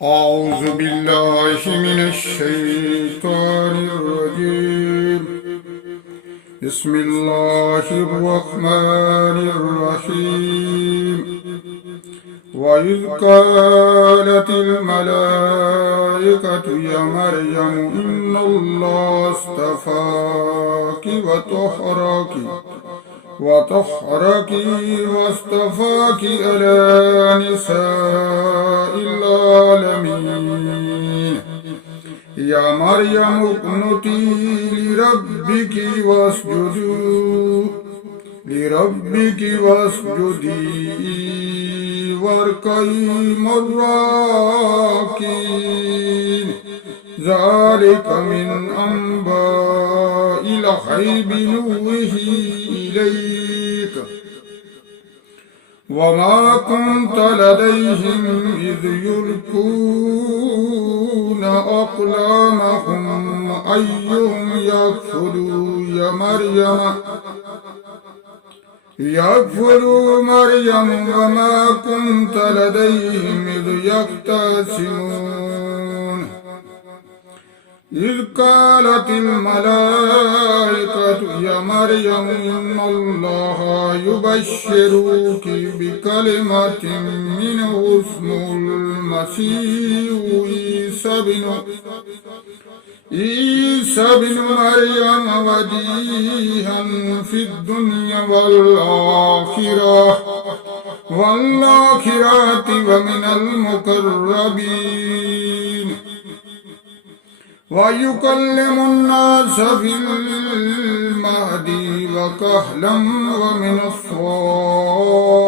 أعوذ بالله من الشيطان الرجيم. بسم الله الرحمن الرحيم. وإذ قالت الملائكة يا مريم إن الله اصطفاك وطهرك واصطفاك على نساء العالمين. يا مريم اقنتي لربك واسجدي واركعي مع الراكعين. ذلك من أنباء الغيب نوحيه إليك وما كنت لديهم إذ يلقون أقلامهم أيهم يكفل مريم وما كنت لديهم إذ يختصمون. إذ قالت الملائكة يا مريم إن الله يبشرك بكلمة منه اسمه المسيح عيسى بن مريم وجيها في الدنيا والآخرة ومن المقربين ويكلم الناس في المهدي وكهلا ومن الصالحين.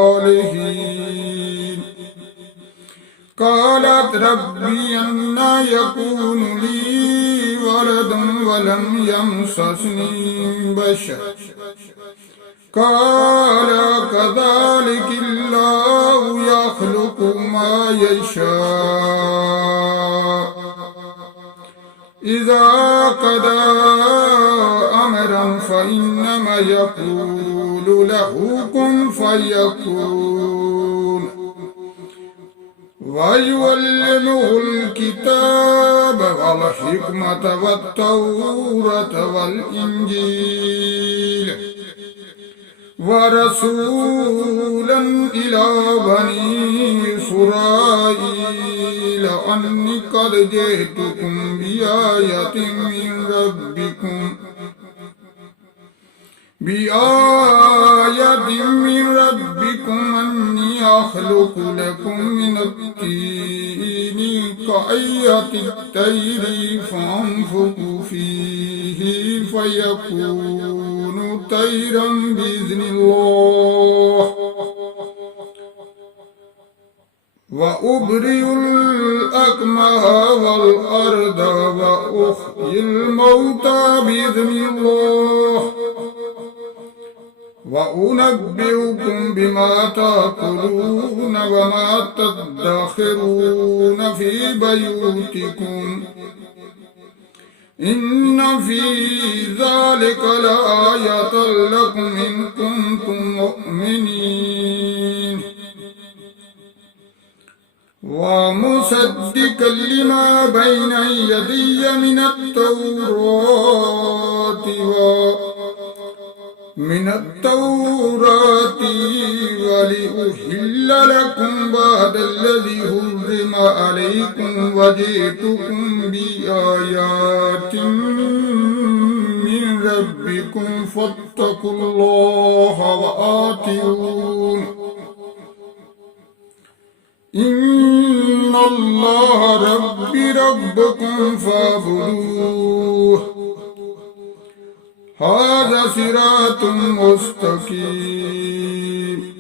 قالت ربي أنى يكون لي ولد ولم يمسسني بشر قال كذلك الله يخلق ما يشاء إذا قضى أمرا فإنما يقول له كن فيكون. ويعلمه الكتاب والحكمة والتوراة والإنجيل ورسولا إلى بني إسرائيل أني قد جئتكم بآية من ربكم أني أخلق لكم من الطين كهيئة الطير فأنفخ فيه فيكون طيرا بإذن الله وأبرئ الأكمه والأرض وأحيي الموتى بإذن الله وأنبئكم بما تأكلون وما تدخرون في بيوتكم إن في ذلك لآية لكم إن كنتم مؤمنين. ومصدقا لما بين يدي من التوراة ولأحل لكم بعد الذي حرم عليكم وجئتكم بآيات من ربكم فاتقوا الله وآتيون. إن الله ربي ربكم فاعبدوه هذا صراط مستقيم.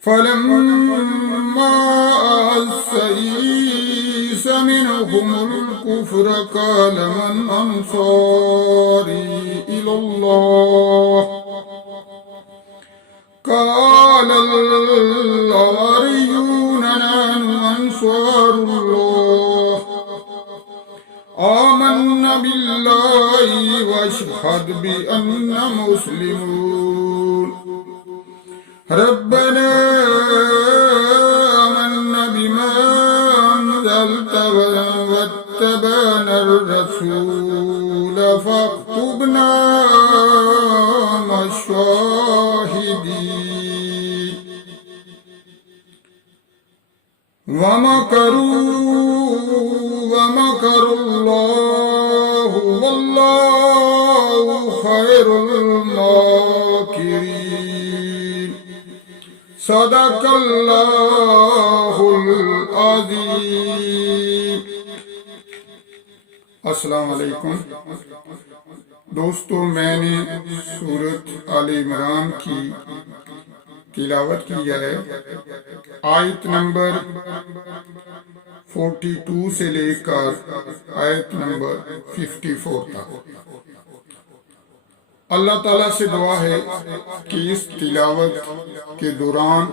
فلما أحس عيسى منهم الكفر قال من أنصاري إلى الله قال الحواريون نحن أنصار الله آمنا بالله واشهد بأننا مسلمون. ربنا آمنا بما واتبعنا الرسول فاكتبنا مع الشاهدين ومكر الله والله خير الماكرين صدق اللہ العظیم۔ السلام علیکم دوستو، میں نے سورۃ آل عمران کی تلاوت کی ہے، آیت نمبر 42 سے لے کر آیت نمبر 54 تک۔ اللہ تعالیٰ سے دعا ہے کہ اس تلاوت کے دوران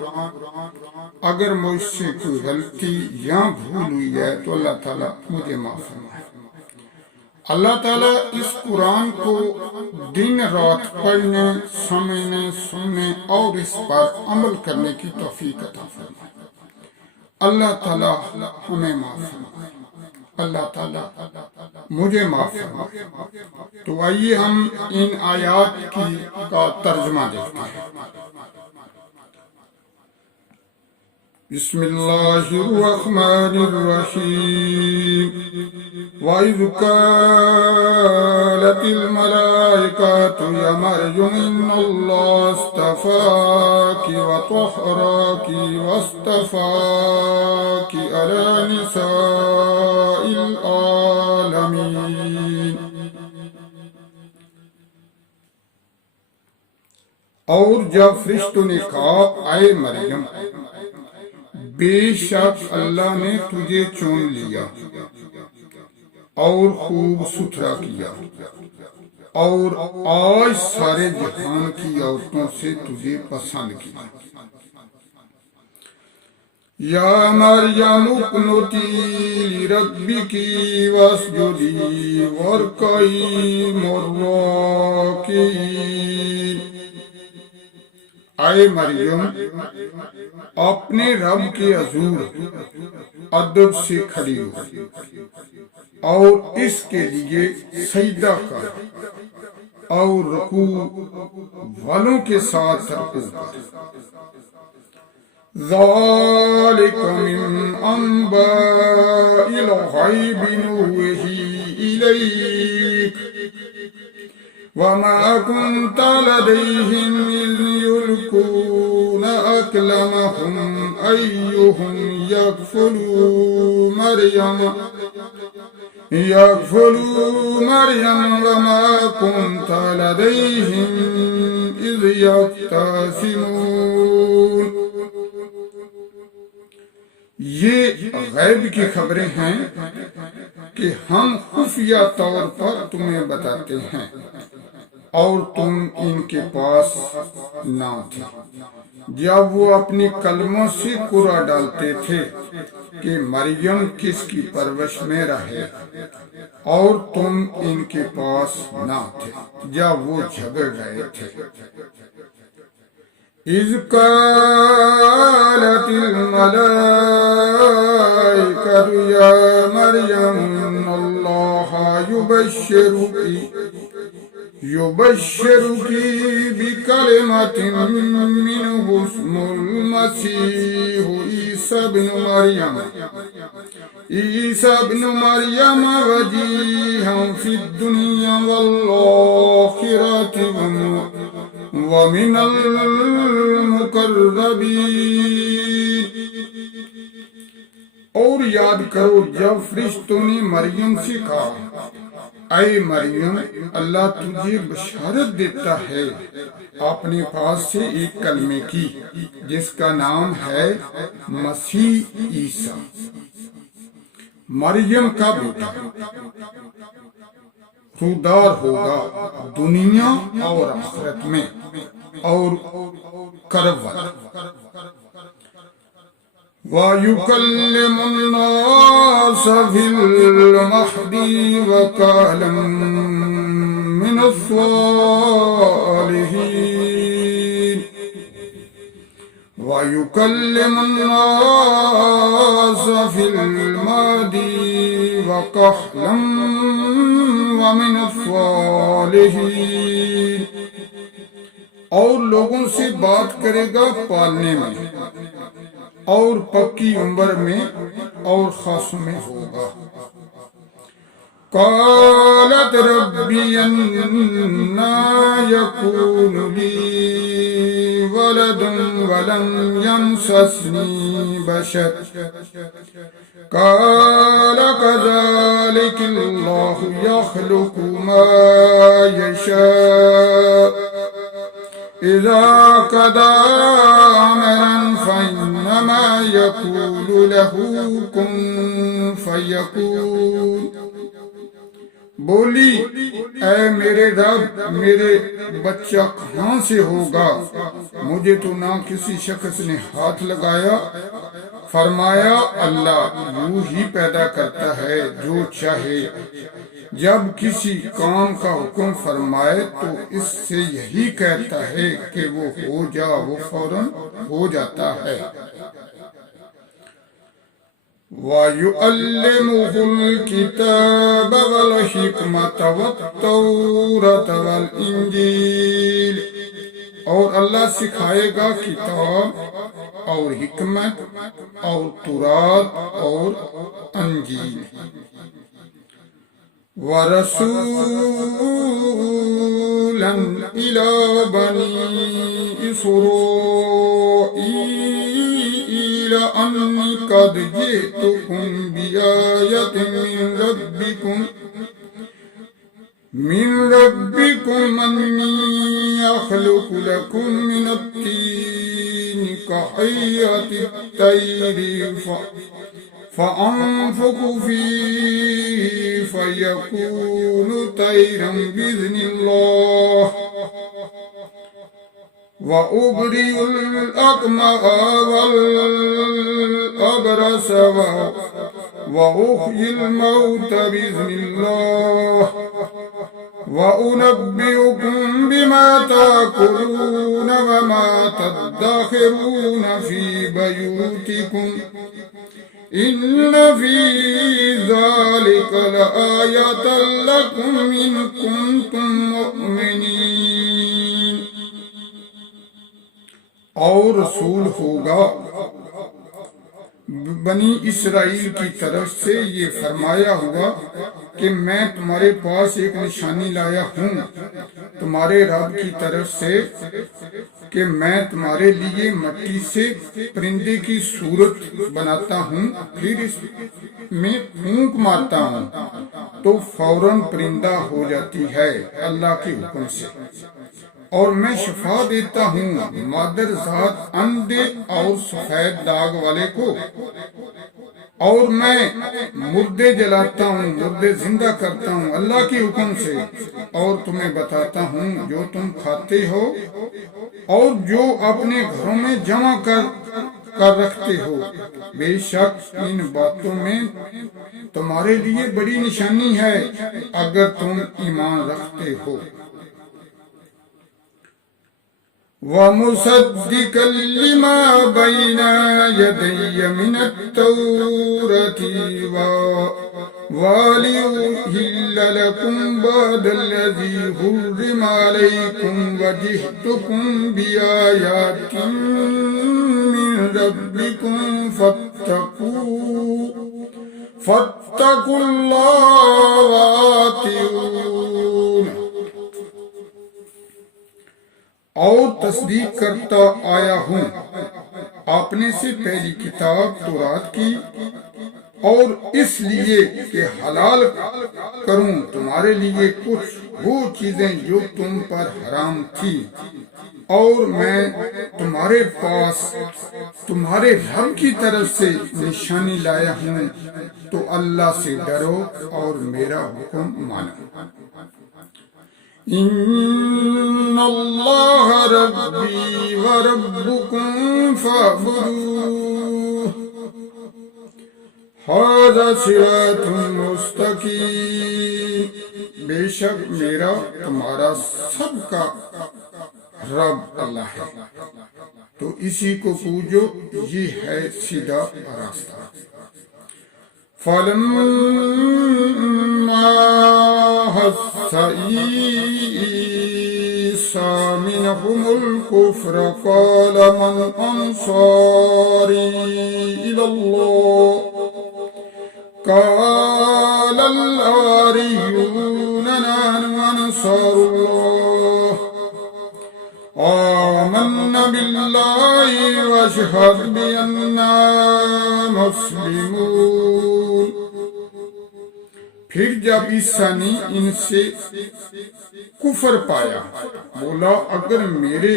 اگر مجھ سے کوئی غلطی یا بھول ہوئی ہے تو اللہ تعالیٰ مجھے معاف فرمائے۔ اللہ تعالیٰ اس قرآن کو دن رات پڑھنے، سمجھنے، سننے اور اس پر عمل کرنے کی توفیق عطا فرمائے۔ اللہ تعالیٰ ہمیں معاف فرمائے، اللہ تعالیٰ مجھے معاف فرمائے۔ تو آئیے ہم ان آیات کا ترجمہ دیکھتے ہیں۔ بسم اللہ الرحمن الرحیم۔ وَإِذْ قَالَتِ الْمَلَائِكَةُ يَا مَرْيَمُ إِنَّ اللَّهَ اصْطَفَاكِ وَطَهَّرَكِ وَاصْطَفَاكِ عَلَى نِسَاءِ الْعَالَمِينَ۔ اور جب فرشتوں نے کہا، اے مریم، بے شک اللہ نے تجھے چن لیا اور خوب ستھرا کیا، اور آج سارے جہان کی عورتوں سے تجھے پسند کیا۔ یا مریم اقنتی لربک واسجدی وارکعی مع الراکعین۔ اے مریم، اپنے رب کے حضور ادب سے کھڑی ہو اور اس کے لیے سجدہ کر اور رکوع والوں کے ساتھ رکوع کر۔ ذالک من انباء الغیب نوحیہ الیک وما كنت لديهم إذ يلقون أقلامهم أيهم يكفل مريم وما كنت لديهم إذ يختصمون۔ یہ غیب کی خبریں ہیں کہ ہم خفیہ طور پر تمہیں بتاتے ہیں اور تم ان کے پاس نہ تھے جب وہ اپنی کلموں سے قرعہ ڈالتے تھے کہ مریم کس کی پرورش میں رہے، اور تم ان کے پاس نہ تھے جب وہ جھگڑ رہے تھے۔ اذ قالت الملائکۃ یا مریم ان اللہ یبشرک بکلمۃ منہ اسمہ المسیح عیسی ابن مریم وجیہا فی الدنیا والآخرۃ ومن المقربین۔ اور یاد کرو جب فرشتوں نے مریم سے کہا، اے مریم، اللہ تجھے بشارت دیتا ہے اپنے پاس سے ایک کلمے کی جس کا نام ہے مسیح عیسیٰ، مریم کا بیٹا، خوددار ہوگا دنیا اور آخرت میں اور کرب والا۔ وَيُكَلِّمُ النَّاسَ فِي الْمَهْدِ وَكَهْلًا مِّنَ الصَّالِحِينَ وَيُكَلِّمُ النَّاسَ في الماضي وكحلا ومن الصالحين، اور لوگوں سے بات کرے گا پالنے میں اور پکی عمر میں اور خاصوں میں ہوگا۔ قالت ربی انا یکون لی ولد ولم یمسسنی بشر قال كذلك اللہ یخلق ما یشاء اذا قضى امرا فانما يقول له كن فيكون۔ بولی اے میرے رب، میرے بچہ کہاں سے ہوگا؟ مجھے تو نہ کسی شخص نے ہاتھ لگایا۔ فرمایا اللہ یوں ہی پیدا کرتا ہے جو چاہے، جب کسی کام کا حکم فرمائے تو اس سے یہی کہتا ہے کہ وہ ہو جا، وہ فوراً ہو جاتا ہے۔ وَيُعَلِّمُهُ الْكِتَابَ وَالْحِكْمَةَ وَالتَّوْرَاةَ وَالْإِنْجِيلَ، اور اللہ سکھائے گا کتاب اور حکمت اور تورات اور انجیل۔ وَرَسُولًا إِلَى بَنِي إِسْرَائِيلَ أَنِّي قَدْ جِئْتُكُمْ بِآيَةٍ من ربكم أني أخلق لكم من الطين كهيئة الطير فأنفخ فيه فيكون طيرا بإذن الله وأبرئ الأكمه والأبرص وأحيي الموتى بإذن الله وأنبئكم بما تأكلون وما تدخرون في بيوتكم إن في ذلك لآية لكم إن كنتم مؤمنين۔ اور رسول ہوگا بنی اسرائیل کی طرف سے یہ فرمایا ہوا کہ میں تمہارے پاس ایک نشانی لایا ہوں تمہارے رب کی طرف سے کہ میں تمہارے لیے مٹی سے پرندے کی صورت بناتا ہوں، پھر اس میں پھونک مارتا ہوں تو فوراً پرندہ ہو جاتی ہے اللہ کے حکم سے، اور میں شفا دیتا ہوں مادر ذات اندھے اور سفید داغ والے کو، اور میں مردے جلاتا ہوں، مردے زندہ کرتا ہوں اللہ کے حکم سے، اور تمہیں بتاتا ہوں جو تم کھاتے ہو اور جو اپنے گھروں میں جمع کر رکھتے ہو، بے شک ان باتوں میں تمہارے لیے بڑی نشانی ہے اگر تم ایمان رکھتے ہو۔ وَمُصَدِّقًا لِمَا بَيْنَ يَدَيَّ مِنَ التَّوْرَاةِ وَلِأُحِلَّ لَكُمْ بَعْضَ الَّذِي حُرِّمَ عَلَيْكُمْ وَجِئْتُكُمْ بِآيَاتٍ مِّن رَّبِّكُمْ فَاتَّقُوا اللَّهَ وَأَطِيعُونِ۔ اور تصدیق کرتا آیا ہوں اپنے سے پہلی کتاب تورات کی، اور اس لیے کہ حلال کروں تمہارے لیے کچھ وہ چیزیں جو تم پر حرام تھی، اور میں تمہارے پاس تمہارے رب کی طرف سے نشانی لایا ہوں، تو اللہ سے ڈرو اور میرا حکم مانو۔ ان اللہ ربی وربکم فاعبدوہ ھذا صراط مستقیم، بے شک میرا تمہارا سب کا رب اللہ ہے، تو اسی کو پوجو، یہ ہے سیدھا راستہ۔ فلما حس عيسى منهم الكفر قال من أنصاري إلى الله قال الحواريون نحن أنصار الله آمنا بالله واشهد بأننا مسلمون۔ پھر جب عیسیٰ نے ان سے کفر پایا بولا اگر میرے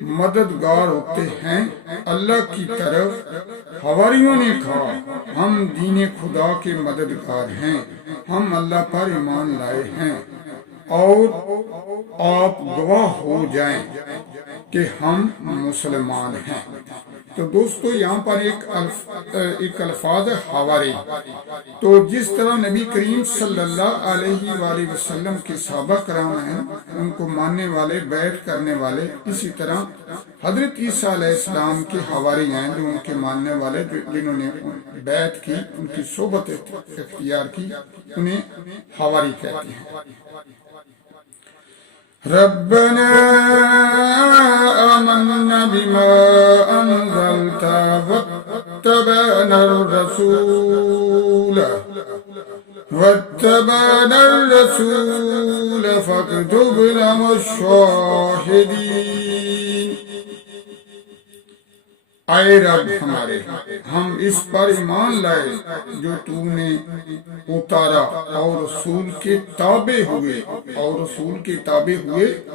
مددگار ہوتے ہیں اللہ کی طرف۔ حواریوں نے کہا ہم دین خدا کے مددگار ہیں، ہم اللہ پر ایمان لائے ہیں اور آپ گواہ ہو جائیں کہ ہم مسلمان ہیں۔ تو دوستو یہاں پر ایک الفاظ ہے حواری۔ تو جس طرح نبی کریم صلی اللہ علیہ وآلہ وسلم کے صحابہ کرام ہیں ان کو ماننے والے، بیعت کرنے والے، اسی طرح حضرت عیسیٰ علیہ السلام کے حواری ہیں جو ان کے ماننے والے، جنہوں نے بیعت کی، ان کی صحبت اختیار کی، انہیں حواری کہتے ہیں۔ ربنا آمنا بما أنزلت واتبعنا الرسول فاكتبنا مع الشاهدين۔ اے رب ہمارے، ہم اس پر ایمان لائے جو تو نے اتارا اور رسول کے تابع ہوئے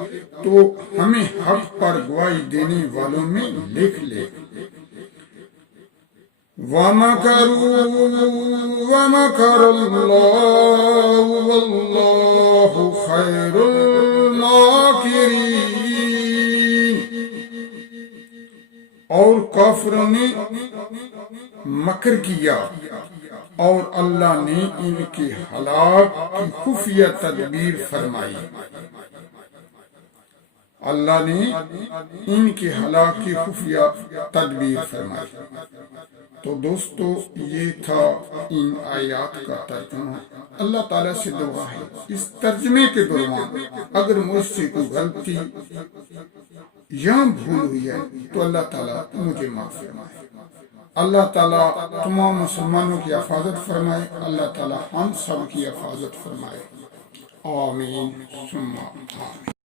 تو ہمیں حق پر گواہی دینے والوں میں لکھ لے۔ وَمَكَرُوا وَمَكَرَ اللَّهُ وَاللَّهُ خَيْرُ الْمَاكِرِينَ۔ اور کافروں نے مکر کیا اور اللہ نے ان کے ہلاک کی خفیہ تدبیر فرمائی۔ اللہ نے ان کے ہلاک کی خفیہ تدبیر فرمائی۔ تو دوستو یہ تھا ان آیات کا ترجمہ۔ اللہ تعالیٰ سے دعا ہے اس ترجمے کے دوران اگر مجھ سے کوئی غلطی یا بھول ہوئی ہے تو اللہ تعالیٰ مجھے معاف فرمائے۔ اللہ تعالیٰ تمام مسلمانوں کی حفاظت فرمائے۔ اللہ تعالیٰ ہم سب کی حفاظت فرمائے۔ آمین ثم آمین۔